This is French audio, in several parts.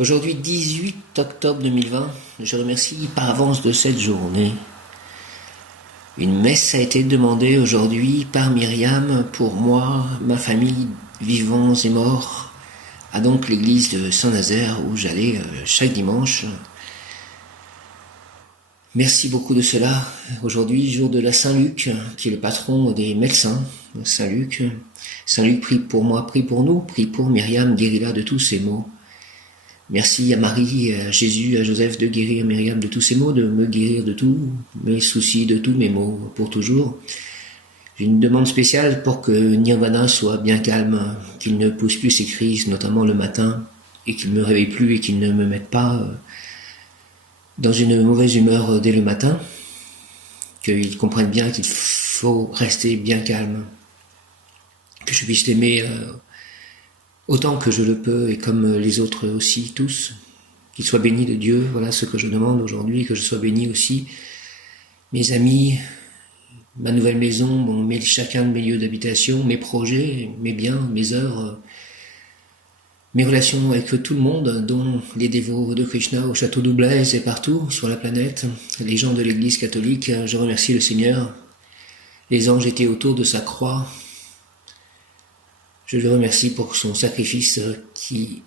Aujourd'hui, 18 octobre 2020, je remercie par avance de cette journée. Une messe a été demandée aujourd'hui par Myriam pour moi, ma famille, vivants et morts, à donc l'église de Saint-Nazaire où j'allais chaque dimanche. Merci beaucoup de cela. Aujourd'hui, jour de la Saint-Luc, qui est le patron des médecins. Saint-Luc, prie pour moi, prie pour nous, prie pour Myriam, guéris-la de tous ses maux. Merci à Marie, à Jésus, à Joseph de guérir Myriam de tous ses maux, de me guérir de tous mes soucis, de tous mes maux, pour toujours. J'ai une demande spéciale pour que Nirvana soit bien calme, qu'il ne pousse plus ses crises, notamment le matin, et qu'il ne me réveille plus et qu'il ne me mette pas dans une mauvaise humeur dès le matin, qu'il comprenne bien qu'il faut rester bien calme, que je puisse l'aimer autant que je le peux, et comme les autres aussi, tous, qu'il soit béni de Dieu, voilà ce que je demande aujourd'hui, que je sois béni aussi, mes amis, ma nouvelle maison, chacun de mes lieux d'habitation, mes projets, mes biens, mes œuvres, mes relations avec tout le monde, dont les dévots de Krishna au château d'Oublaise et partout sur la planète, les gens de l'église catholique, je remercie le Seigneur, les anges étaient autour de sa croix. Je le remercie pour son sacrifice qu'il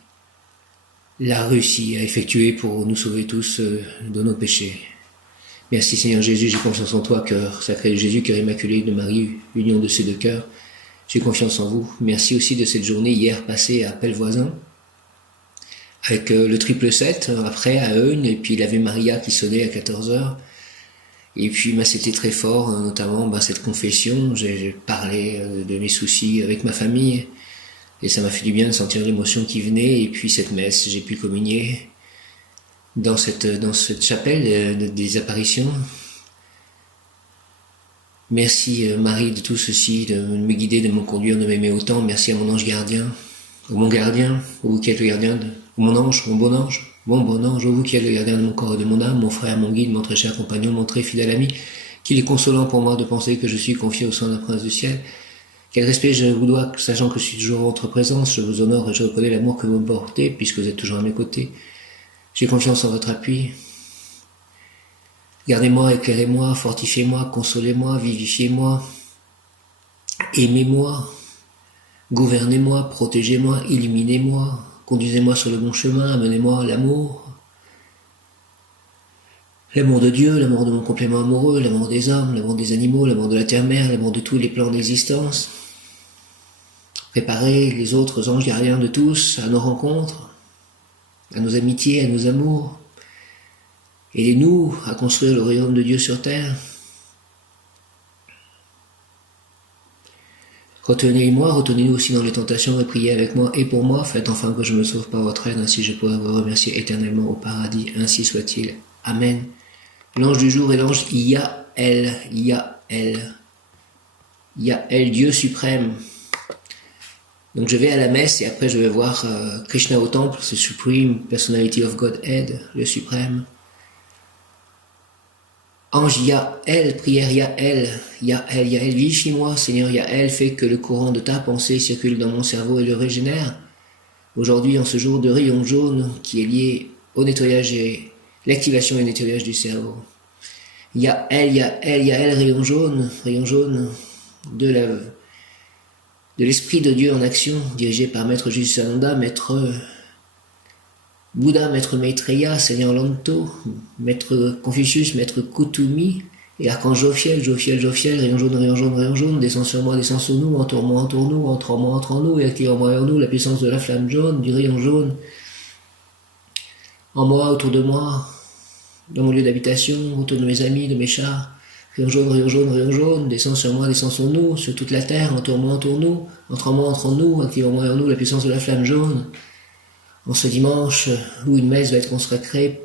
a réussi à effectuer pour nous sauver tous de nos péchés. Merci Seigneur Jésus, j'ai confiance en toi, cœur sacré de Jésus, cœur immaculé de Marie, union de ces deux cœurs. J'ai confiance en vous. Merci aussi de cette journée hier passée à Pellevoisin, avec le triple 7, après à Eune, et puis l'Ave Maria qui sonnait à 14h. Et puis c'était très fort, notamment cette confession. J'ai parlé de mes soucis avec ma famille, et ça m'a fait du bien de sentir l'émotion qui venait. Et puis cette messe, j'ai pu communier dans cette chapelle des apparitions. Merci Marie de tout ceci, de me guider, de me conduire, de m'aimer autant. Merci à mon ange gardien, ou mon gardien, ou vous qui êtes le gardien, ou mon ange, mon bon ange, vous qui êtes le gardien de mon corps et de mon âme, mon frère, mon guide, mon très cher compagnon, mon très fidèle ami, qu'il est consolant pour moi de penser que je suis confié au sein d'un prince du ciel. Quel respect je vous dois, sachant que je suis toujours en votre présence, je vous honore et je reconnais l'amour que vous me portez, puisque vous êtes toujours à mes côtés. J'ai confiance en votre appui. Gardez-moi, éclairez-moi, fortifiez-moi, consolez-moi, vivifiez-moi, aimez-moi, gouvernez-moi, protégez-moi, illuminez-moi, conduisez-moi sur le bon chemin, amenez-moi l'amour de Dieu, l'amour de mon complément amoureux, l'amour des hommes, l'amour des animaux, l'amour de la terre-mère, l'amour de tous les plans d'existence. Préparez les autres anges gardiens de tous à nos rencontres, à nos amitiés, à nos amours. Aidez-nous à construire le royaume de Dieu sur terre. Retenez-nous aussi dans les tentations et priez avec moi et pour moi. Faites enfin que je me sauve par votre aide, ainsi je pourrai vous remercier éternellement au paradis. Ainsi soit-il. Amen. L'ange du jour est l'ange Yael, Dieu suprême. Donc je vais à la messe et après je vais voir Krishna au temple, c'est Supreme Personality of Godhead, le suprême. Ange Yael, prière Yael, vivifie-moi, Seigneur Yael, fais que le courant de ta pensée circule dans mon cerveau et le régénère. Aujourd'hui, en ce jour de rayon jaune qui est lié au nettoyage et l'activation et le nettoyage du cerveau. Yael, rayon jaune de l'Esprit de Dieu en action, dirigé par Maître Jusananda, Maître Bouddha, Maître Maitreya, Seigneur Lanto, Maître Confucius, Maître Kutumi, et Archange Jophiel, rayon jaune, descend sur moi, descend sur nous, entoure-moi, entoure-nous, entre en moi, entre en nous, et active en moi et en nous la puissance de la flamme jaune, du rayon jaune, en moi, autour de moi, dans mon lieu d'habitation, autour de mes amis, de mes chars, rayon jaune, descend sur moi, descend sur nous, sur toute la terre, entoure-moi, entoure-nous, entre en moi, entre en nous, active en moi et en nous la puissance de la flamme jaune. En ce dimanche où une messe va être consacrée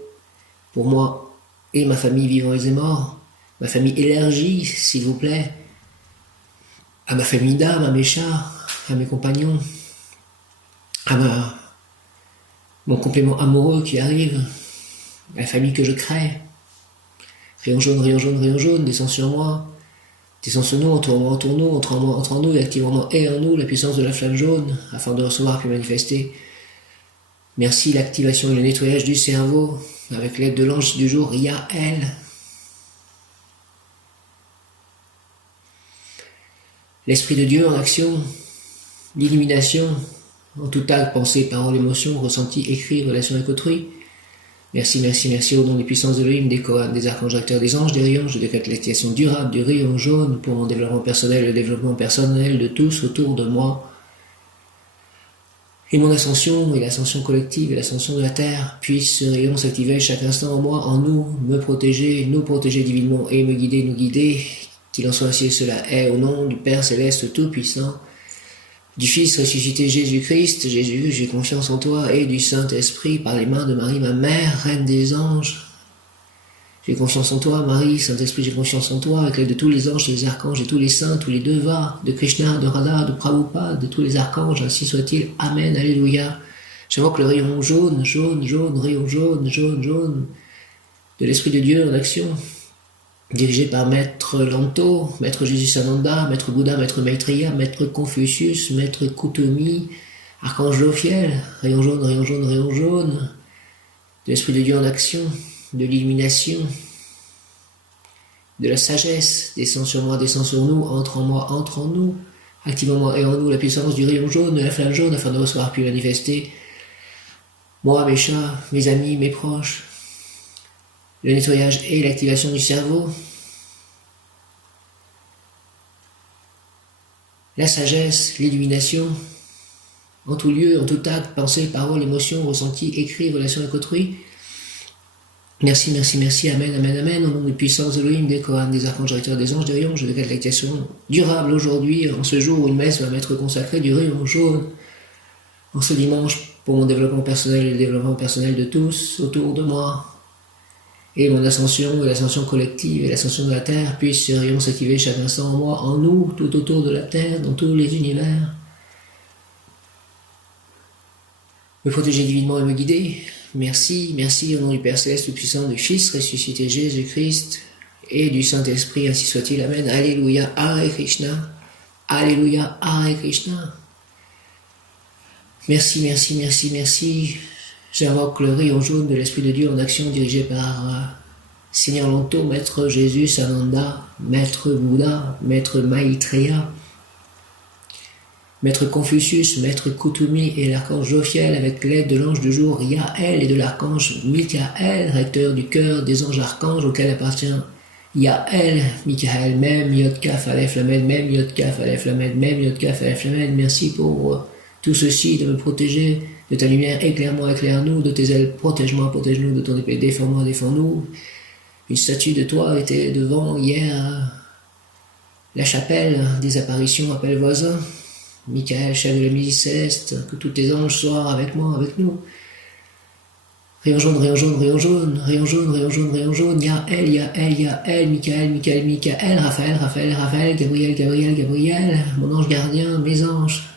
pour moi et ma famille vivants et morts, ma famille élargie, s'il vous plaît, à ma famille d'âme, à mes chars, à mes compagnons, à mon complément amoureux qui arrive, à la famille que je crée. Rayon jaune, descend sur moi, descend sur nous, entoure-moi, entoure-nous, entre en moi, entre en nous, et active en moi et en nous la puissance de la flamme jaune, afin de recevoir puis manifester Merci l'activation et le nettoyage du cerveau avec l'aide de l'ange du jour Yael. L'Esprit de Dieu en action, l'illumination en tout acte, pensée, parole, émotion, ressenti, écrit, relation avec autrui. Merci, merci, merci au nom des puissances de l'Élohim, des Korans, des archanges acteurs, des anges, des rayons. Je décrète l'activation durable du rayon jaune pour mon développement personnel, le développement personnel de tous autour de moi. Et mon ascension et l'ascension collective et l'ascension de la Terre puissent ce rayon s'activer chaque instant en moi, en nous, me protéger, nous protéger divinement et me guider, nous guider. Qu'il en soit ainsi et cela est au nom du Père Céleste Tout-Puissant, du Fils ressuscité Jésus-Christ. Jésus, j'ai confiance en toi, et du Saint-Esprit par les mains de Marie, ma mère, Reine des anges. J'ai confiance en toi, Marie, Saint-Esprit, j'ai confiance en toi, avec l'aide de tous les anges, les archanges et tous les saints, tous les devas, de Krishna, de Radha, de Prabhupada, de tous les archanges, ainsi soit-il. Amen, alléluia. J'invoque le rayon jaune, jaune, jaune, rayon jaune, jaune, jaune, de l'Esprit de Dieu en action, dirigé par Maître Lanto, Maître Jésus Sananda, Maître Bouddha, Maître Maitreya, Maître Confucius, Maître Kuthumi, Archange Lophiel, rayon jaune, rayon jaune, rayon jaune, de l'Esprit de Dieu en action, de l'illumination, de la sagesse, descend sur moi, descend sur nous, entre en moi, entre en nous, active en moi et en nous la puissance du rayon jaune, de la flamme jaune, afin de recevoir puis manifester, moi, mes chats, mes amis, mes proches, le nettoyage et l'activation du cerveau, la sagesse, l'illumination, en tout lieu, en tout acte, pensée, parole, émotion, ressenti, écrit, relation avec autrui. Merci, merci, merci, amen, amen, amen, au nom des puissances de l'Élohim, des Korans, des archanges directeurs, des anges, des rayons, je décrète l'activation durable aujourd'hui, en ce jour où une messe va m'être consacrée du rayon jaune, en ce dimanche, pour mon développement personnel et le développement personnel de tous autour de moi. Et mon ascension et l'ascension collective et l'ascension de la Terre puissent ce rayon s'activer chaque instant en moi, en nous, tout autour de la Terre, dans tous les univers. Me protéger divinement et me guider. Merci, merci au nom du Père Céleste Tout-Puissant, du Fils ressuscité Jésus-Christ et du Saint-Esprit, ainsi soit-il. Amen. Alléluia, Hare Krishna. Alléluia, Hare Krishna. Merci, merci, merci, merci. J'invoque le rayon jaune de l'Esprit de Dieu en action dirigé par Seigneur Lanto, Maître Jésus Sananda, Maître Bouddha, Maître Maitreya, Maître Confucius, Maître Kuthumi et l'archange Jophiel avec l'aide de l'ange du jour Yael et de l'archange Michael, recteur du cœur des anges archanges auquel appartient Yael, Michael, même Yod Kaf Aleph Lamed, même Yod Kaf Aleph Lamed, même Yod Kaf Aleph Lamed. Merci pour tout ceci, de me protéger, de ta lumière, éclaire-moi, éclaire-nous, de tes ailes, protège-moi, protège-nous, de ton épée, défends-moi, défends-nous. Une statue de toi était devant hier la chapelle des apparitions, appel voisin. Michael, chef de la milice céleste, que tous tes anges soient avec moi, avec nous. Rayon jaune, rayon jaune, rayon jaune, rayon jaune, rayon jaune, rayon jaune, Yael, Yael, Yael, Michael, Michael, Michael, Raphaël, Raphaël, Raphaël, Gabriel, Gabriel, Gabriel, mon ange gardien, mes anges.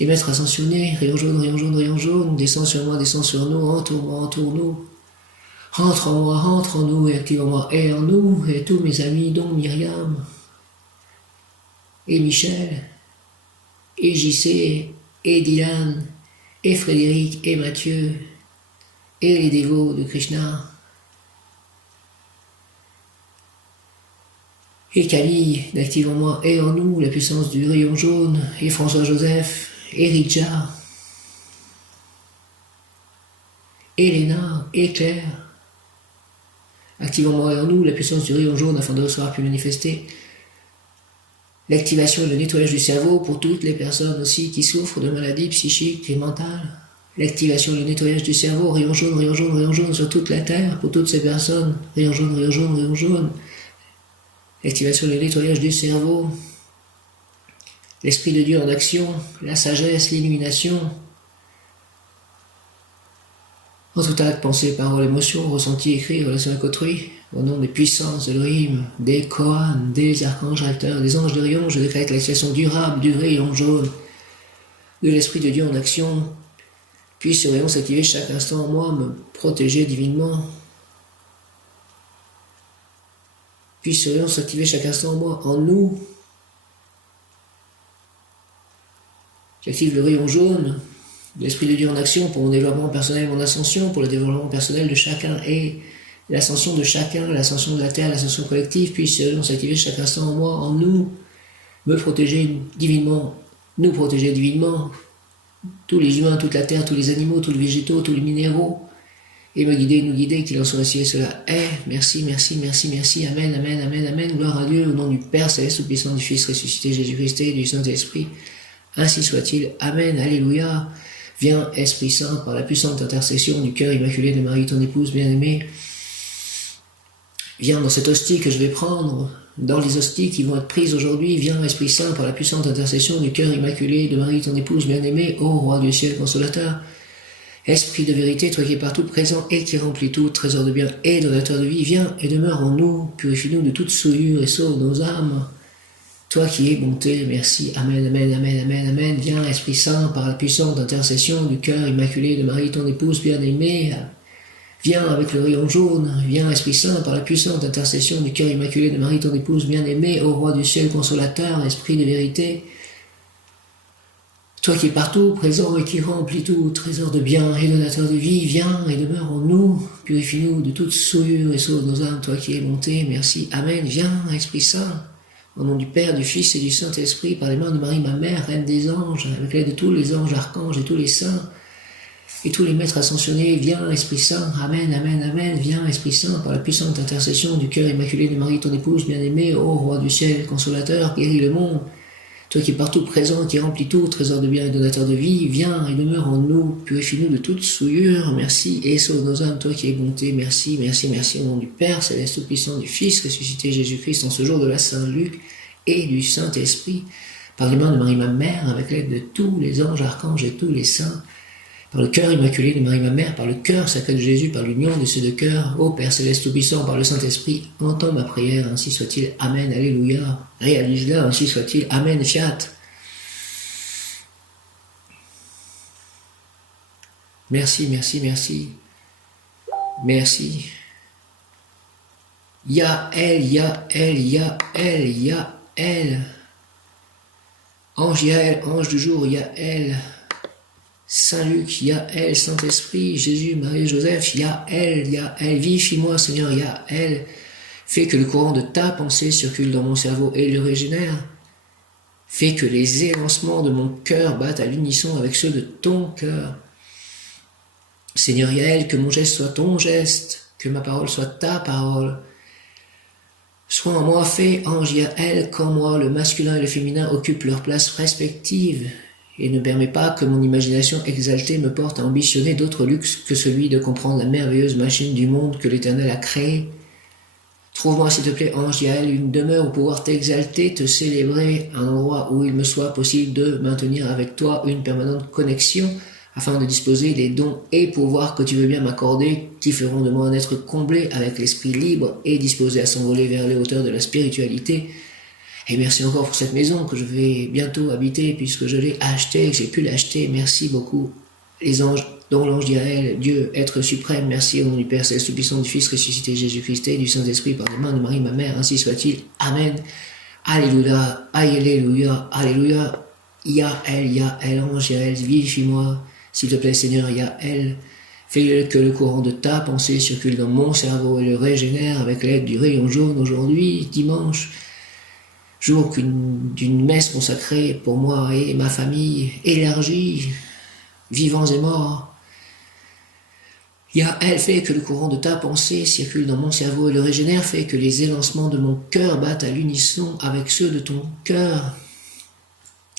Les maîtres ascensionnés, rayon jaune, rayon jaune, rayon jaune, descends sur moi, descends sur nous, entoure-moi, entoure-nous. Rentre en moi, rentre en nous et active en moi et en nous, et tous mes amis, dont Myriam, et Michel, et JC, et Dylan, et Frédéric, et Mathieu, et les dévots de Krishna, et Camille, d'active en moi et en nous la puissance du rayon jaune, et François-Joseph, et Rija, et Léna, et Claire, active en moi et en nous la puissance du rayon jaune afin de recevoir puis manifester l'activation et le nettoyage du cerveau pour toutes les personnes aussi qui souffrent de maladies psychiques et mentales. L'activation et le nettoyage du cerveau, rayon jaune, rayon jaune, rayon jaune sur toute la terre pour toutes ces personnes. Rayon jaune, rayon jaune, rayon jaune. L'activation et le nettoyage du cerveau. L'Esprit de Dieu en action, la sagesse, l'illumination. En tout acte, pensée, parole, émotion, ressenti, écrit, relation avec autrui, au nom des puissances de l'Élohim, des Korans, des archanges acteurs, des anges de rayon, je décrète l'activation durable du rayon jaune, de l'Esprit de Dieu en action, puis ce rayon s'activer chaque instant en moi, me protéger divinement. Puis ce rayon s'activer chaque instant en moi, en nous. J'active le rayon jaune l'Esprit de Dieu en action pour mon développement personnel, mon ascension, pour le développement personnel de chacun et l'ascension de chacun, l'ascension de la terre, l'ascension collective, puisse s'activer chaque instant en moi, en nous, me protéger divinement, nous protéger divinement, tous les humains, toute la terre, tous les animaux, tous les végétaux, tous les minéraux, et me guider, nous guider, qu'il en soit ainsi et cela est. Merci, merci, merci, merci. Amen, amen, amen, amen. Gloire à Dieu, au nom du Père céleste, tout puissant, du Fils ressuscité, Jésus-Christ et du Saint-Esprit. Ainsi soit-il. Amen, alléluia. Viens, Esprit Saint, par la puissante intercession du cœur immaculé de Marie, ton épouse bien-aimée. Viens dans cette hostie que je vais prendre, dans les hosties qui vont être prises aujourd'hui. Viens, Esprit Saint, par la puissante intercession du cœur immaculé de Marie, ton épouse bien-aimée, ô Roi du ciel consolateur. Esprit de vérité, toi qui es partout présent et qui remplis tout, trésor de bien et donateur de vie, viens et demeure en nous, purifie-nous de toute souillure et sauve nos âmes. Toi qui es bonté, merci, amen, amen, amen, amen, amen. Viens, Esprit Saint, par la puissante intercession du cœur immaculé de Marie, ton épouse bien-aimée. Viens avec le rayon jaune, viens, Esprit Saint, par la puissante intercession du cœur immaculé de Marie, ton épouse bien-aimée, ô Roi du ciel consolateur, Esprit de vérité. Toi qui es partout, présent et qui remplis tout, trésor de bien et donateur de vie, viens et demeure en nous, purifie-nous de toute souillure et sauve nos âmes, toi qui es bonté, merci, amen, viens, Esprit Saint, au nom du Père, du Fils et du Saint-Esprit, par les mains de Marie, ma mère, Reine des anges, avec l'aide de tous les anges, archanges et tous les saints, et tous les maîtres ascensionnés, viens, Esprit Saint, amen, amen, amen, viens, Esprit Saint, par la puissante intercession du cœur immaculé de Marie, ton épouse bien-aimée, ô Roi du ciel, consolateur, guéris le monde. Toi qui es partout présent, qui remplis tout, trésor de bien et donateur de vie, viens et demeure en nous, purifie-nous de toute souillure, merci, et sauve nos âmes, toi qui es bonté, merci, merci, merci, au nom du Père, céleste tout-puissant, du Fils, ressuscité Jésus-Christ, en ce jour de la Saint-Luc, et du Saint-Esprit, par les mains de Marie ma mère, avec l'aide de tous les anges, archanges et tous les saints, par le cœur immaculé de Marie ma mère, par le cœur sacré de Jésus, par l'union de ces deux cœurs, ô Père céleste tout-puissant, par le Saint-Esprit, entends ma prière, ainsi soit-il, amen, alléluia, réalise-la, ainsi soit-il, amen, fiat. Merci, merci, merci, merci. Yaël, Yaël, Yaël, Yaël. Ange Yaël, ange du jour, Yaël. Saint-Luc, Yaël, Saint-Esprit, Jésus, Marie, Joseph, Yaël, Yaël, vivifie-moi, Seigneur, Yaël. Fais que le courant de ta pensée circule dans mon cerveau et le régénère. Fais que les élancements de mon cœur battent à l'unisson avec ceux de ton cœur. Seigneur Yaël, que mon geste soit ton geste, que ma parole soit ta parole. Sois en moi, fais, ange Yaël, qu'en moi le masculin et le féminin occupent leurs places respectives, et ne permets pas que mon imagination exaltée me porte à ambitionner d'autres luxes que celui de comprendre la merveilleuse machine du monde que l'Éternel a créée. Trouve-moi, s'il te plaît, ange Yaël, une demeure où pouvoir t'exalter, te célébrer, un endroit où il me soit possible de maintenir avec toi une permanente connexion, afin de disposer des dons et pouvoirs que tu veux bien m'accorder, qui feront de moi un être comblé avec l'esprit libre et disposé à s'envoler vers les hauteurs de la spiritualité. Et merci encore pour cette maison que je vais bientôt habiter, puisque je l'ai achetée, que j'ai pu l'acheter. Merci beaucoup, les anges, dont l'ange Yaël, Dieu, être suprême. Merci au nom du Père céleste tout-puissant, du Fils ressuscité Jésus-Christ et du Saint-Esprit, par les mains de Marie, ma mère, ainsi soit-il. Amen. Alléluia, alléluia, alléluia. Yaël, Yaël, ange Yaël, vivifie-moi. S'il te plaît, Seigneur, Yaël, fais que le courant de ta pensée circule dans mon cerveau et le régénère avec l'aide du rayon jaune aujourd'hui, dimanche, jour d'une messe consacrée pour moi et ma famille, élargie, vivants et morts. Yaël, fait que le courant de ta pensée circule dans mon cerveau et le régénère, fait que les élancements de mon cœur battent à l'unisson avec ceux de ton cœur.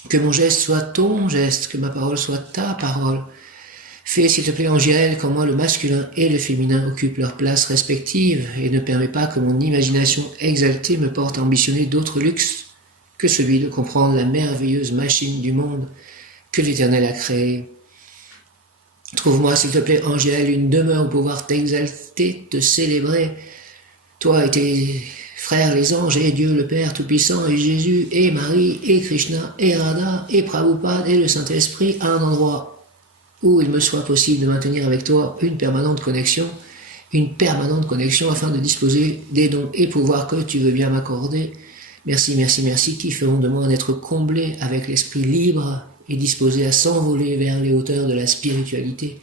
Que mon geste soit ton geste, que ma parole soit ta parole. Fais, s'il te plaît, ange Yaël, qu'en moi le masculin et le féminin occupent leurs places respectives, et ne permets pas que mon imagination exaltée me porte à ambitionner d'autres luxes que celui de comprendre la merveilleuse machine du monde que l'Éternel a créée. Trouve-moi, s'il te plaît, ange Yaël, une demeure où pouvoir t'exalter, te célébrer, toi et tes frères les anges, et Dieu le Père Tout-Puissant, et Jésus, et Marie, et Krishna, et Radha, et Prabhupada, et le Saint-Esprit, à un endroit où il me soit possible de maintenir avec toi une permanente connexion afin de disposer des dons et pouvoirs que tu veux bien m'accorder. Merci, merci, merci, qui feront de moi un être comblé avec l'esprit libre et disposé à s'envoler vers les hauteurs de la spiritualité.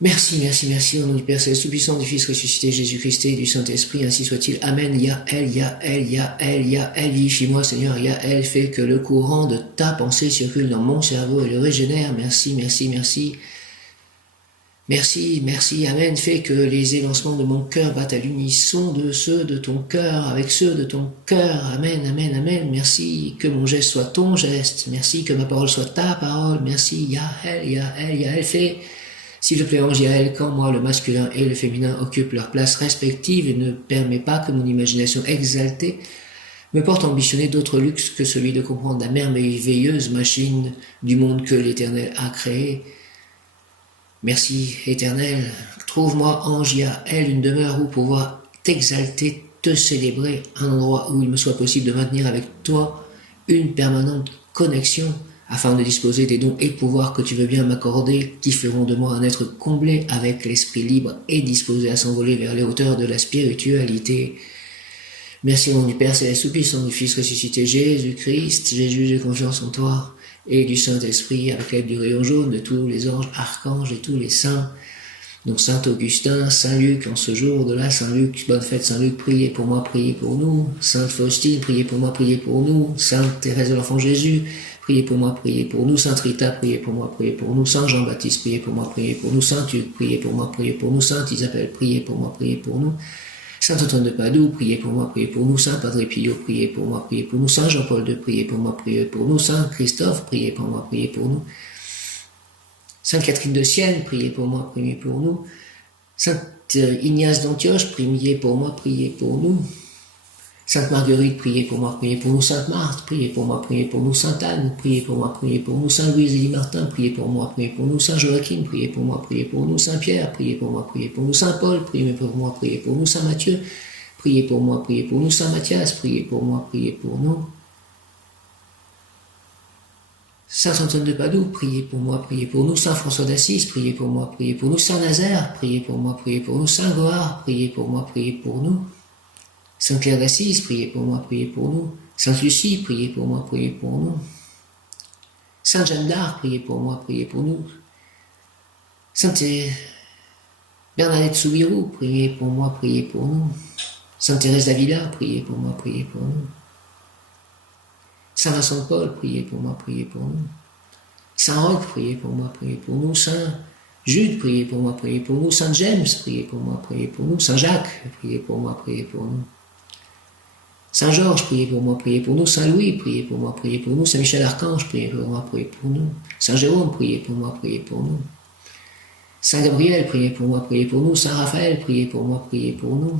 Merci, merci, merci, au nom du Père Céleste Tout-Puissant, du Fils ressuscité, Jésus-Christ et du Saint-Esprit, ainsi soit-il. Amen. Yael, Yael, Yael, Yael, vivifie-moi, Seigneur. Yael, fait que le courant de ta pensée circule dans mon cerveau et le régénère. Merci, merci, merci. Merci, merci, Amen. Fais que les élancements de mon cœur battent à l'unisson de ceux de ton cœur, avec ceux de ton cœur. Amen, Amen, Amen. Merci que mon geste soit ton geste. Merci que ma parole soit ta parole. Merci, Yael, Yael, Yael. Fais, s'il te plaît, ange Yael, quand moi, le masculin et le féminin occupent leur place respective et ne permet pas que mon imagination exaltée me porte à ambitionner d'autres luxes que celui de comprendre la merveilleuse machine du monde que l'Éternel a créé. Merci, Éternel. Trouve-moi, ange Yael, une demeure où pouvoir t'exalter, te célébrer, un endroit où il me soit possible de maintenir avec toi une permanente connexion afin de disposer des dons et pouvoirs que tu veux bien m'accorder, qui feront de moi un être comblé avec l'esprit libre et disposé à s'envoler vers les hauteurs de la spiritualité. Merci au nom du Père Céleste Tout-Puissant, du Fils ressuscité Jésus-Christ. Jésus, j'ai confiance en toi, et du Saint-Esprit, avec l'aide du rayon jaune, de tous les anges, archanges et tous les saints. Donc Saint Augustin, Saint Luc, en ce jour de la Saint-Luc, bonne fête Saint-Luc, priez pour moi, priez pour nous. Sainte Faustine, priez pour moi, priez pour nous. Sainte Thérèse de l'Enfant Jésus, priez pour moi, priez pour nous. Sainte Rita, priez pour moi, priez pour nous. Saint Jean-Baptiste, priez pour moi, priez pour nous. Saint Hugues, priez pour moi, priez pour nous. Sainte Isabelle, priez pour moi, priez pour nous. Saint Antoine de Padoue, priez pour moi, priez pour nous. Saint Padre Pio, priez pour moi, priez pour nous. Saint Jean-Paul II, priez pour moi, priez pour nous. Saint Christophe, priez pour moi, priez pour nous. Sainte Catherine de Sienne, priez pour moi, priez pour nous. Sainte Ignace d'Antioche, priez pour moi, priez pour nous. Sainte Marguerite, priez pour moi, priez pour nous. Sainte Marthe, priez pour moi, priez pour nous. Sainte Anne, priez pour moi, priez pour nous. Saint Louis-Élie Martin, priez pour moi, priez pour nous. Saint Joachim, priez pour moi, priez pour nous. Saint Pierre, priez pour moi, priez pour nous. Saint Paul, priez pour moi, priez pour nous. Saint Matthieu, priez pour moi, priez pour nous. Saint Matthias, priez pour moi, priez pour nous. Saint Antoine de Padoue, priez pour moi, priez pour nous. Saint François d'Assise, priez pour moi, priez pour nous. Saint Nazaire, priez pour moi, priez pour nous. Saint Goard, priez pour moi, priez pour nous. Sainte Claire d'Assise, priez pour moi, priez pour nous. Sainte Lucie, priez pour moi, priez pour nous. Sainte Jeanne d'Arc, priez pour moi, priez pour nous. Sainte Bernadette Soubirous, priez pour moi, priez pour nous. Sainte Thérèse d'Avila, priez pour moi, priez pour nous. Saint Vincent de Paul, priez pour moi, priez pour nous. Saint Roch, priez pour moi, priez pour nous. Saint Jude, priez pour moi, priez pour nous. Saint James, priez pour moi, priez pour nous. Saint Jacques, priez pour moi, priez pour nous. Saint Georges, priez pour moi, priez pour nous. Saint Louis, priez pour moi, priez pour nous. Saint Michel Archange, priez pour moi, priez pour nous. Saint Jérôme, priez pour moi, priez pour nous. Saint Gabriel, priez pour moi, priez pour nous. Saint Raphaël, priez pour moi, priez pour nous.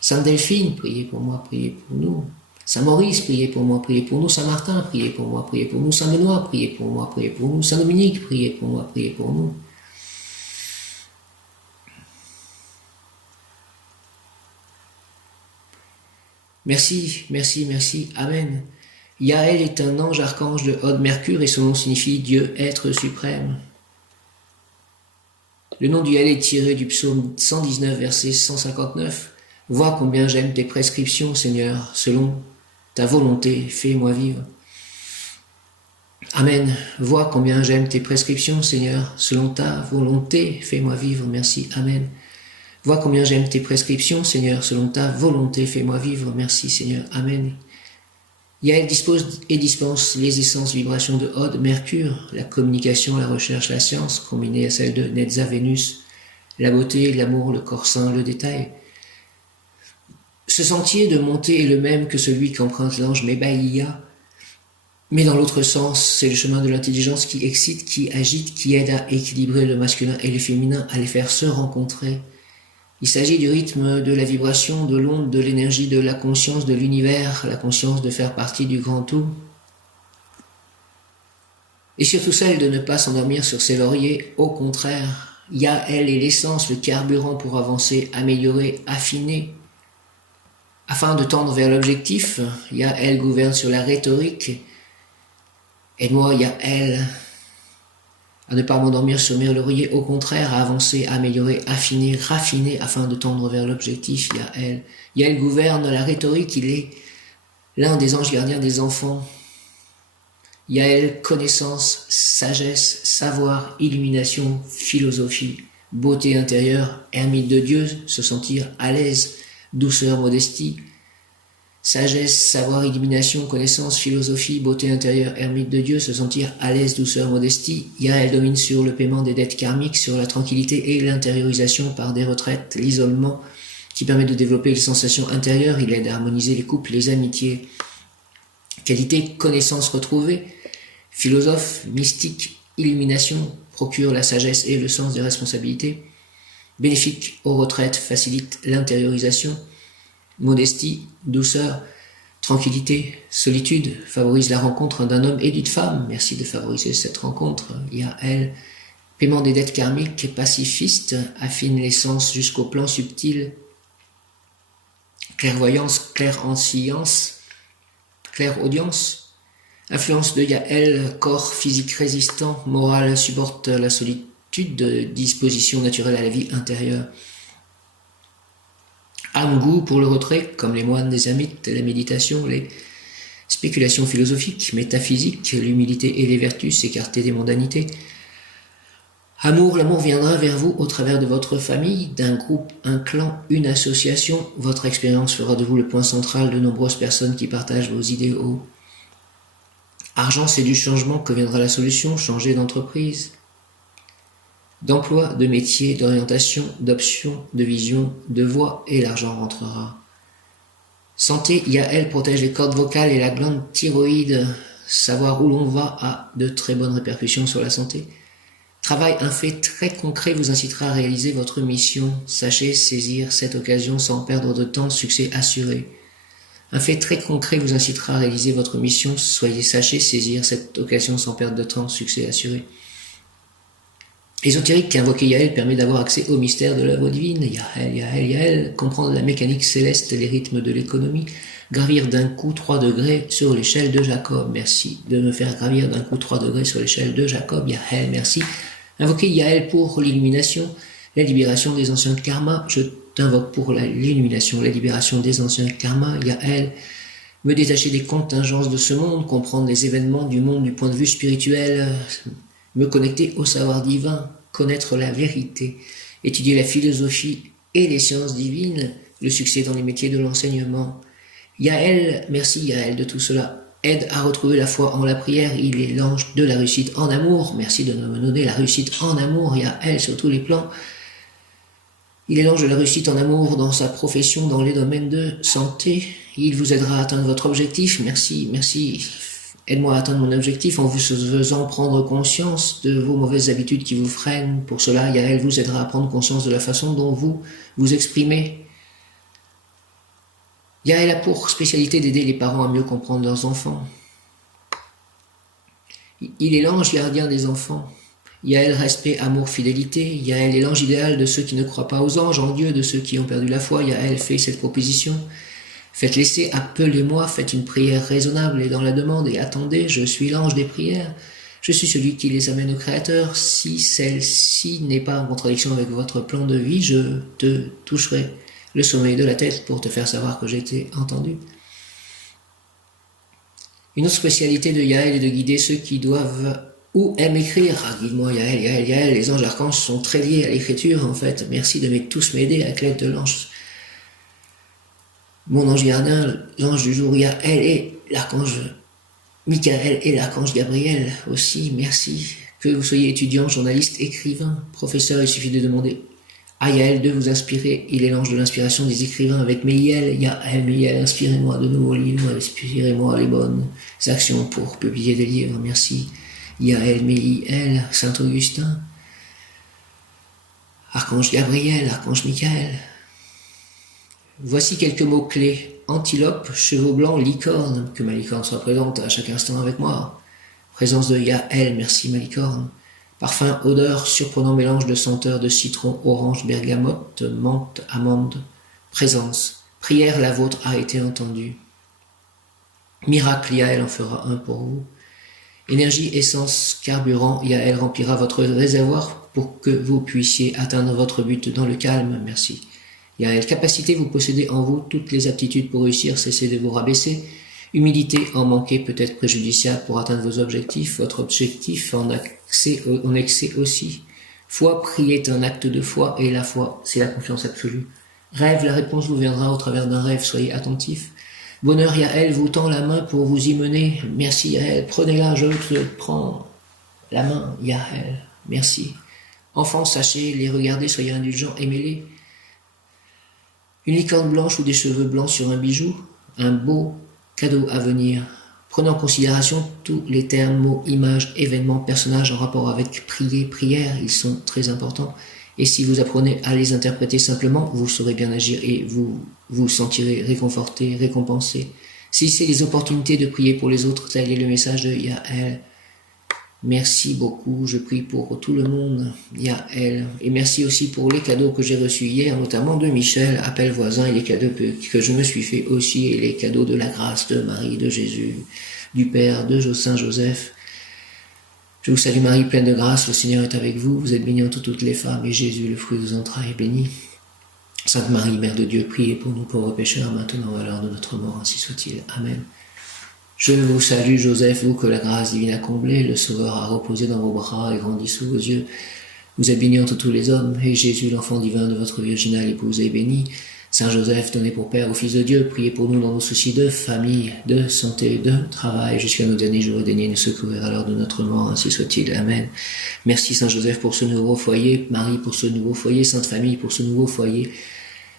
Sainte Delphine, priez pour moi, priez pour nous. Saint Maurice, priez pour moi, priez pour nous. Saint Martin, priez pour moi, priez pour nous. Saint Benoît, priez pour moi, priez pour nous. Saint Dominique, priez pour moi, priez pour nous. Merci, merci, merci, Amen. Yael est un ange archange de Od Mercure et son nom signifie Dieu, être suprême. Le nom du Yael est tiré du psaume 119, verset 159. Vois combien j'aime tes prescriptions, Seigneur, selon ta volonté, fais-moi vivre. Amen. Vois combien j'aime tes prescriptions, Seigneur, selon ta volonté, fais-moi vivre. Merci, Amen. Vois combien j'aime tes prescriptions, Seigneur, selon ta volonté, fais-moi vivre. Merci, Seigneur. Amen. Yael dispose et dispense les essences vibrations de Od, Mercure, la communication, la recherche, la science, combinée à celle de Netza, Vénus, la beauté, l'amour, le corps sain, le détail. Ce sentier de montée est le même que celui qu'emprunte l'ange Mebaïa, mais dans l'autre sens, c'est le chemin de l'intelligence qui excite, qui agite, qui aide à équilibrer le masculin et le féminin, à les faire se rencontrer. Il s'agit du rythme, de la vibration, de l'onde, de l'énergie, de la conscience de l'univers, la conscience de faire partie du grand tout. Et surtout celle de ne pas s'endormir sur ses lauriers, au contraire. Yael est l'essence, le carburant pour avancer, améliorer, affiner. Afin de tendre vers l'objectif, Yael gouverne sur la rhétorique. Aide-moi, Yael, à ne pas m'endormir sur mes lauriers, au contraire, à avancer, améliorer, affiner, raffiner, afin de tendre vers l'objectif, Yael. Yael gouverne la rhétorique, il est l'un des anges gardiens des enfants. Yael, connaissance, sagesse, savoir, illumination, philosophie, beauté intérieure, ermite de Dieu, se sentir à l'aise, douceur, modestie, sagesse, savoir, illumination, connaissance, philosophie, beauté intérieure, ermite de Dieu, se sentir à l'aise, douceur, modestie. Yael domine sur le paiement des dettes karmiques, sur la tranquillité et l'intériorisation par des retraites, l'isolement, qui permet de développer les sensations intérieures. Il aide à harmoniser les couples, les amitiés. Qualité, connaissance retrouvée. Philosophe, mystique, illumination, procure la sagesse et le sens des responsabilités. Bénéfique aux retraites, facilite l'intériorisation. Modestie, douceur, tranquillité, solitude, favorise la rencontre d'un homme et d'une femme. Merci de favoriser cette rencontre. Yael, paiement des dettes karmiques, pacifiste, affine les sens jusqu'au plan subtil. Clairvoyance, clairancience, clairaudience. Influence de Yael, corps physique résistant, morale supporte la solitude, disposition naturelle à la vie intérieure. Âme, goût pour le retrait, comme les moines des amites, la méditation, les spéculations philosophiques, métaphysiques, l'humilité et les vertus, s'écarter des mondanités. Amour, l'amour viendra vers vous au travers de votre famille, d'un groupe, un clan, une association. Votre expérience fera de vous le point central de nombreuses personnes qui partagent vos idéaux. Argent, c'est du changement que viendra la solution, changer d'entreprise, d'emploi, de métier, d'orientation, d'option, de vision, de voie, et l'argent rentrera. Santé, Yael protège les cordes vocales et la glande thyroïde. Savoir où l'on va a de très bonnes répercussions sur la santé. Travail, un fait très concret vous incitera à réaliser votre mission. Sachez saisir cette occasion sans perdre de temps, succès assuré. Un fait très concret vous incitera à réaliser votre mission. Sachez saisir cette occasion sans perdre de temps, succès assuré. Ésotérique, invoquer Yael permet d'avoir accès au mystère de l'œuvre divine. Yael, Yael, Yael, comprendre la mécanique céleste, les rythmes de l'économie, gravir d'un coup 3 degrés sur l'échelle de Jacob. Merci de me faire gravir d'un coup 3 degrés sur l'échelle de Jacob. Yael, merci. Invoquer Yael pour l'illumination, la libération des anciens karmas. Je t'invoque pour l'illumination, la libération des anciens karmas. Yael, me détacher des contingences de ce monde, comprendre les événements du monde du point de vue spirituel, me connecter au savoir divin, connaître la vérité, étudier la philosophie et les sciences divines, le succès dans les métiers de l'enseignement. Yael, merci Yael de tout cela. Aide à retrouver la foi en la prière, il est l'ange de la réussite en amour. Merci de me donner la réussite en amour, Yael, sur tous les plans. Il est l'ange de la réussite en amour dans sa profession, dans les domaines de santé. Il vous aidera à atteindre votre objectif. Merci, merci. Aide-moi à atteindre mon objectif en vous faisant prendre conscience de vos mauvaises habitudes qui vous freinent. Pour cela, Yael vous aidera à prendre conscience de la façon dont vous vous exprimez. Yael a pour spécialité d'aider les parents à mieux comprendre leurs enfants. Il est l'ange gardien des enfants. Yael, respect, amour, fidélité. Yael est l'ange idéal de ceux qui ne croient pas aux anges, en Dieu, de ceux qui ont perdu la foi. Yael fait cette proposition. Faites l'essai, appelez-moi, faites une prière raisonnable et dans la demande et attendez, je suis l'ange des prières. Je suis celui qui les amène au Créateur. Si celle-ci n'est pas en contradiction avec votre plan de vie, je te toucherai le sommeil de la tête pour te faire savoir que j'ai été entendu. Une autre spécialité de Yael est de guider ceux qui doivent ou aiment écrire. Ah, guide-moi Yael, Yael, Yael. Les anges archanges sont très liés à l'écriture en fait. Merci de tous m'aider avec l'aide de l'ange. Mon ange gardien, l'ange du jour, Yael et l'archange Michael et l'archange Gabriel aussi, merci. Que vous soyez étudiant, journaliste, écrivain, professeur, il suffit de demander à Yael de vous inspirer. Il est l'ange de l'inspiration des écrivains avec Yael, Yael, inspirez-moi de nouveaux livres, inspirez-moi les bonnes actions pour publier des livres, merci. Yael, Saint-Augustin, archange Gabriel, archange Michael. Voici quelques mots-clés. Antilope, chevaux blancs, licorne. Que ma licorne soit présente à chaque instant avec moi. Présence de Yael, merci ma licorne. Parfum, odeur, surprenant mélange de senteurs de citron, orange, bergamote, menthe, amande. Présence. Prière, la vôtre a été entendue. Miracle, Yael en fera un pour vous. Énergie, essence, carburant, Yael remplira votre réservoir pour que vous puissiez atteindre votre but dans le calme, merci. Yael, capacité, vous possédez en vous toutes les aptitudes pour réussir, cessez de vous rabaisser. Humilité, en manquer peut être préjudiciable pour atteindre vos objectifs. Votre objectif en excès aussi. Foi, prier est un acte de foi, et la foi, c'est la confiance absolue. Rêve, la réponse vous viendra au travers d'un rêve, soyez attentifs. Bonheur, Yael vous tend la main pour vous y mener. Merci Yael, prenez-la, je te prends la main, Yael, merci. Enfants, sachez les regarder, soyez indulgents, aimez-les. Une licorne blanche ou des cheveux blancs sur un bijou, un beau cadeau à venir. Prenez en considération tous les termes, mots, images, événements, personnages en rapport avec prier, prière, ils sont très importants. Et si vous apprenez à les interpréter simplement, vous saurez bien agir et vous vous sentirez réconforté, récompensé. Si c'est les opportunités de prier pour les autres, tel est le message de Yael. Merci beaucoup, je prie pour tout le monde, Yael. Et merci aussi pour les cadeaux que j'ai reçus hier, notamment de Michel, appel voisin, et les cadeaux que je me suis fait aussi, et les cadeaux de la grâce de Marie, de Jésus, du Père, de Saint Joseph. Je vous salue Marie, pleine de grâce, le Seigneur est avec vous, vous êtes bénie entre toutes les femmes, et Jésus, le fruit de vos entrailles, est béni. Sainte Marie, Mère de Dieu, priez pour nous pauvres pécheurs, maintenant et à l'heure de notre mort, ainsi soit-il. Amen. Je vous salue Joseph, vous que la grâce divine a comblé, le Sauveur a reposé dans vos bras et grandi sous vos yeux. Vous êtes béni entre tous les hommes, et Jésus, l'enfant divin de votre virginale épouse, est béni. Saint Joseph, donné pour Père au Fils de Dieu, priez pour nous dans nos soucis de famille, de santé, de travail, jusqu'à nos derniers jours, et daignez nous secourir à l'heure de notre mort, ainsi soit-il. Amen. Merci Saint Joseph pour ce nouveau foyer, Marie pour ce nouveau foyer, Sainte Famille pour ce nouveau foyer.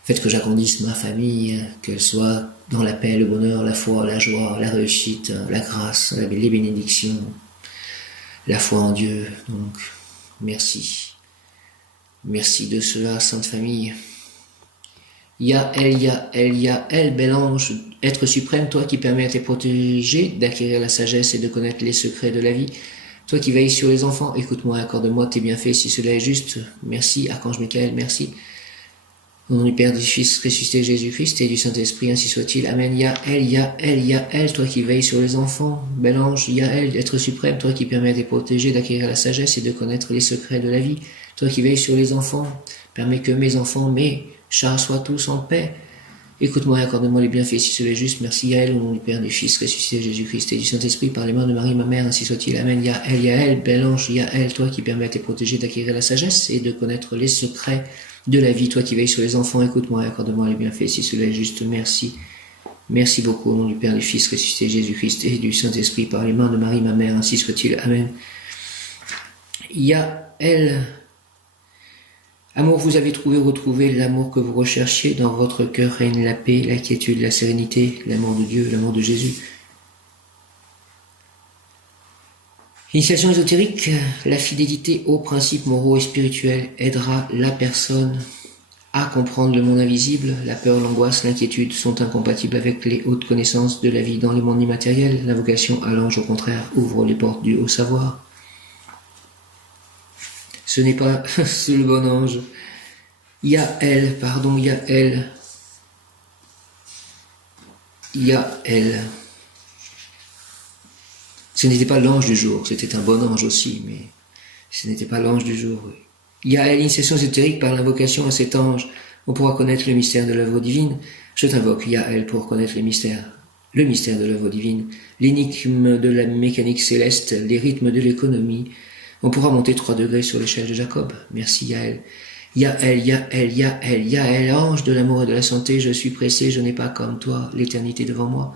Faites que j'agrandisse ma famille, qu'elle soit dans la paix, le bonheur, la foi, la joie, la réussite, la grâce, les bénédictions, la foi en Dieu. Donc, merci. Merci de cela, Sainte Famille. Yael, bel ange, être suprême, toi qui permets à tes protégés d'acquérir la sagesse et de connaître les secrets de la vie. Toi qui veilles sur les enfants, écoute-moi et accorde-moi tes bienfaits si cela est juste. Merci, Archange Michael, merci. Au nom du Père, du Fils, ressuscité Jésus-Christ et du Saint-Esprit, ainsi soit-il. Amen. Yael, toi qui veilles sur les enfants, bel ange, Yael, être suprême, toi qui permets à tes protégés d'acquérir la sagesse et de connaître les secrets de la vie. Toi qui veilles sur les enfants, permets que mes enfants, mes chats soient tous en paix. Écoute-moi et accorde-moi les bienfaits si cela est juste. Merci Yael, au nom du Père, du Fils, ressuscité Jésus-Christ et du Saint-Esprit, par les mains de Marie, ma mère, ainsi soit-il. Amen. Yael, bel ange, Yael, toi qui permets à tes protégés d'acquérir la sagesse et de connaître les secrets de la vie, toi qui veilles sur les enfants, écoute-moi et accorde-moi les bienfaits si cela est juste. Merci. Merci beaucoup au nom du Père, du Fils, ressuscité Jésus-Christ et du Saint-Esprit, par les mains de Marie, ma mère, ainsi soit-il. Amen. Yael. Amour, vous avez retrouvé l'amour que vous recherchiez. Dans votre cœur règne la paix, la quiétude, la sérénité, l'amour de Dieu, l'amour de Jésus. Initiation ésotérique, la fidélité aux principes moraux et spirituels aidera la personne à comprendre le monde invisible. La peur, l'angoisse, l'inquiétude sont incompatibles avec les hautes connaissances de la vie dans le monde immatériel. L'invocation à l'ange, au contraire, ouvre les portes du haut savoir. Ce n'est pas le bon ange. Yael. Ce n'était pas l'ange du jour, c'était un bon ange aussi, mais ce n'était pas l'ange du jour. Yael, initiation ésotérique par l'invocation à cet ange, on pourra connaître le mystère de l'œuvre divine. Je t'invoque, Yael, pour connaître le mystère de l'œuvre divine, l'énigme de la mécanique céleste, les rythmes de l'économie. On pourra monter 3 degrés sur l'échelle de Jacob. Merci Yael. Yael, ange de l'amour et de la santé, je suis pressé, je n'ai pas comme toi l'éternité devant moi.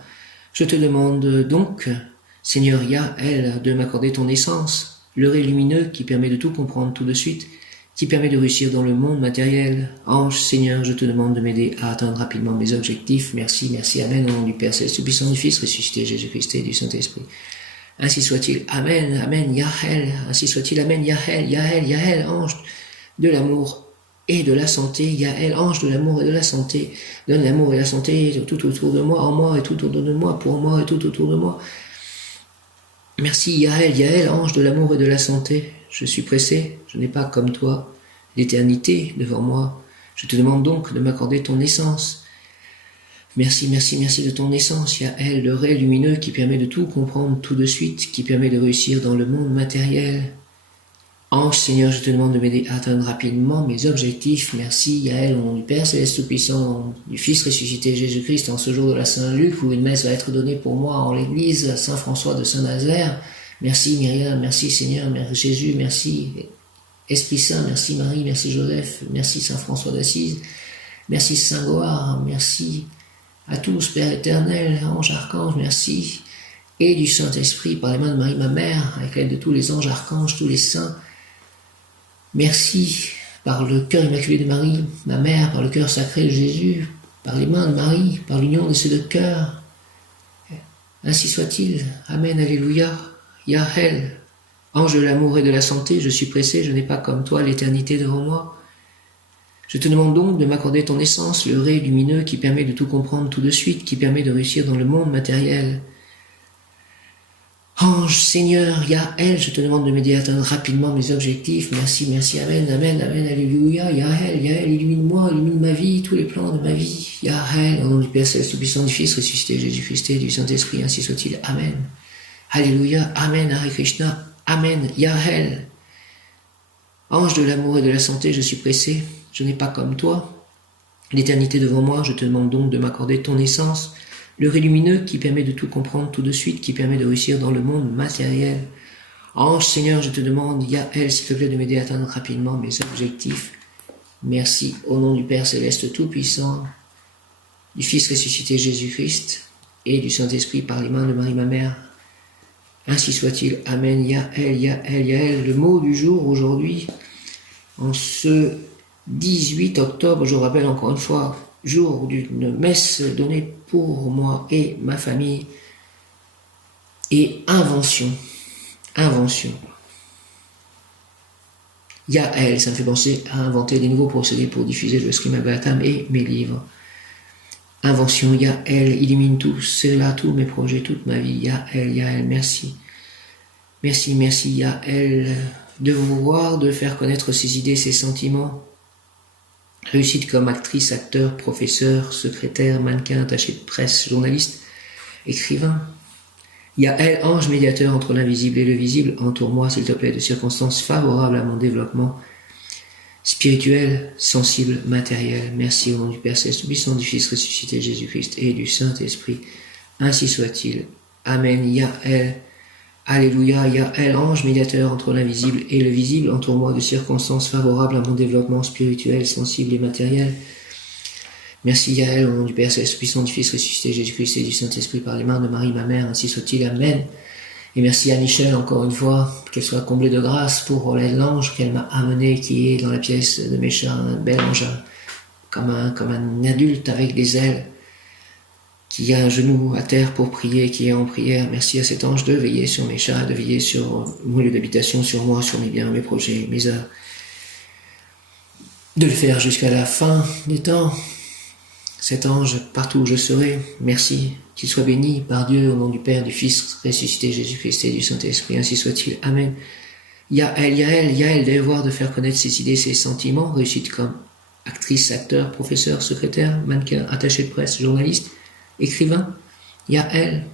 Je te demande donc, Seigneur Yael, de m'accorder ton essence, le ray lumineux qui permet de tout comprendre tout de suite, qui permet de réussir dans le monde matériel. Ange, Seigneur, je te demande de m'aider à atteindre rapidement mes objectifs. Merci, Amen, au nom du Père Céleste, du puissant du Fils, ressuscité Jésus-Christ et du Saint-Esprit. Ainsi soit-il, Amen, Yael, ainsi soit-il, Amen, Yael, ange de l'amour et de la santé, Yael, ange de l'amour et de la santé, donne l'amour et la santé tout autour de moi, en moi et tout autour de moi, pour moi et tout autour de moi. Merci Yael, ange de l'amour et de la santé, je suis pressé, je n'ai pas comme toi l'éternité devant moi, je te demande donc de m'accorder ton essence. Merci de ton essence, Yael, le ray lumineux qui permet de tout comprendre tout de suite, qui permet de réussir dans le monde matériel. Ange Seigneur, je te demande de m'aider à atteindre rapidement mes objectifs. Merci Yael, au nom du Père Céleste Tout-Puissant, du Fils ressuscité Jésus-Christ, en ce jour de la Saint-Luc, où une messe va être donnée pour moi en l'église Saint-François de Saint-Nazaire. Merci Myriam, merci Seigneur, merci Jésus, merci Esprit Saint, merci Marie, merci Joseph, merci Saint-François d'Assise, merci Saint-Goard, merci à tous, Père éternel, ange, archange, merci, et du Saint-Esprit, par les mains de Marie, ma mère, avec l'aide de tous les anges, archanges, tous les saints. Merci, par le cœur immaculé de Marie, ma mère, par le cœur sacré de Jésus, par les mains de Marie, par l'union de ces deux cœurs. Ainsi soit-il. Amen, alléluia. Yahel, ange de l'amour et de la santé, je suis pressé, je n'ai pas comme toi l'éternité devant moi. Je te demande donc de m'accorder ton essence, le ray lumineux qui permet de tout comprendre tout de suite, qui permet de réussir dans le monde matériel. Ange, Seigneur, Yahel, je te demande de m'aider à atteindre rapidement mes objectifs. Merci, merci, Amen, Amen, Amen, Alléluia. Yahel, Yahel, illumine-moi, illumine ma vie, tous les plans de ma vie. Yahel, au nom du Père Céleste Tout-Puissant, du Fils ressuscité Jésus-Christ et du Saint-Esprit, ainsi soit-il. Amen. Alléluia, Amen, Hare Krishna, Amen, Yahel. Ange de l'amour et de la santé, je suis pressé, je n'ai pas comme toi l'éternité devant moi, je te demande donc de m'accorder ton essence, le ray lumineux qui permet de tout comprendre tout de suite, qui permet de réussir dans le monde matériel. Ange Seigneur, je te demande, Yahel, s'il te plaît, de m'aider à atteindre rapidement mes objectifs. Merci, au nom du Père Céleste Tout-Puissant, du Fils ressuscité Jésus-Christ et du Saint-Esprit par les mains de Marie ma mère. Ainsi soit-il. Amen. Yahel, Yahel, Yahel. Le mot du jour aujourd'hui, en ce 18 octobre, je rappelle encore une fois, jour d'une messe donnée pour moi et ma famille, et invention. Invention. Yahel, ça me fait penser à inventer des nouveaux procédés pour diffuser le Srimad Bhagavatam et mes livres. Invention, Yahel, illumine tout, c'est là tous mes projets, toute ma vie. Yahel, Yahel, merci. Merci, merci, Yahel, de vous voir, de faire connaître ses idées, ses sentiments. Réussite comme actrice, acteur, professeur, secrétaire, mannequin, attaché de presse, journaliste, écrivain. Yahel, ange médiateur entre l'invisible et le visible, entoure-moi, s'il te plaît, de circonstances favorables à mon développement spirituel, sensible, matériel. Merci au nom du Père Céleste Tout-Puissant, du Fils ressuscité Jésus-Christ et du Saint-Esprit. Ainsi soit-il. Amen. Yahel. Alléluia. Yahel, ange médiateur entre l'invisible et le visible, entoure-moi de circonstances favorables à mon développement spirituel, sensible et matériel. Merci Yahel, au nom du Père Céleste Tout-Puissant, du Fils ressuscité Jésus-Christ et du Saint-Esprit par les mains de Marie ma mère. Ainsi soit-il. Amen. Et merci à Michel, encore une fois, qu'elle soit comblée de grâce pour l'ange qu'elle m'a amené, qui est dans la pièce de Mécha, un bel ange, comme un adulte avec des ailes, qui a un genou à terre pour prier, qui est en prière. Merci à cet ange de veiller sur Mécha, de veiller sur mon lieu d'habitation, sur moi, sur mes biens, mes projets, mes heures. De le faire jusqu'à la fin des temps. Cet ange, partout où je serai, merci, qu'il soit béni par Dieu au nom du Père, du Fils ressuscité Jésus-Christ et du Saint-Esprit, ainsi soit-il. Amen. Yahel, Yahel, Yahel, devoir de faire connaître ses idées, ses sentiments, réussite comme actrice, acteur, professeur, secrétaire, mannequin, attaché de presse, journaliste, écrivain. Yahel,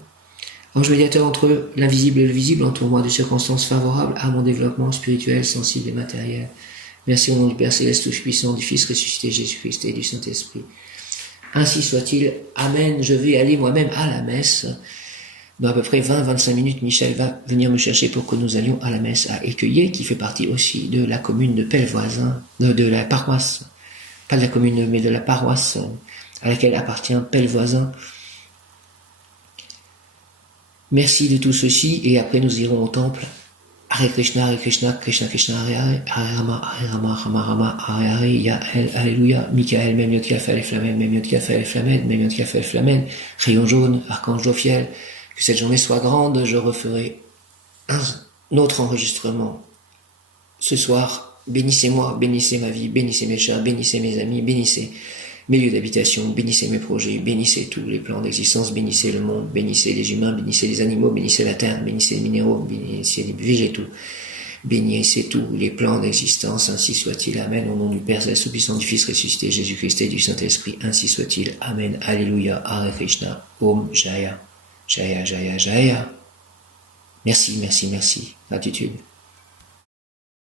ange médiateur entre l'invisible et le visible, entoure-moi de circonstances favorables à mon développement spirituel, sensible et matériel. Merci au nom du Père Céleste Tout-Puissant, du Fils ressuscité Jésus-Christ et du Saint-Esprit. Ainsi soit-il. Amen. Je vais aller moi-même à la messe. Dans à peu près 20-25 minutes, Michel va venir me chercher pour que nous allions à la messe à Écueillé, qui fait partie aussi de la commune de Pellevoisin, de la paroisse, pas de la commune, mais de la paroisse à laquelle appartient Pellevoisin. Merci de tout ceci, et après nous irons au temple. Hare Krishna, Krishna Krishna, Hare Rama, Rama Rama, Hare Hare, Yahel, Alléluia, Michael, même Yod qui a fait les flamènes, même Yod qui a fait les flamènes, même Yod qui a fait les flamènes, rayon jaune, archange Jophiel, que cette journée soit grande, je referai un autre enregistrement. Ce soir, bénissez-moi, bénissez ma vie, bénissez mes chats, bénissez mes amis, bénissez mes lieux d'habitation, bénissez mes projets, bénissez tous les plans d'existence, bénissez le monde, bénissez les humains, bénissez les animaux, bénissez la terre, bénissez les minéraux, bénissez les végétaux, bénissez tous les plans d'existence, ainsi soit-il. Amen. Au nom du Père Céleste Tout-Puissant, du Fils ressuscité, Jésus-Christ et du Saint-Esprit, ainsi soit-il. Amen. Alléluia. Hare Krishna. Om Jaya. Jaya, Jaya, Jaya. Merci, merci, merci. Gratitude.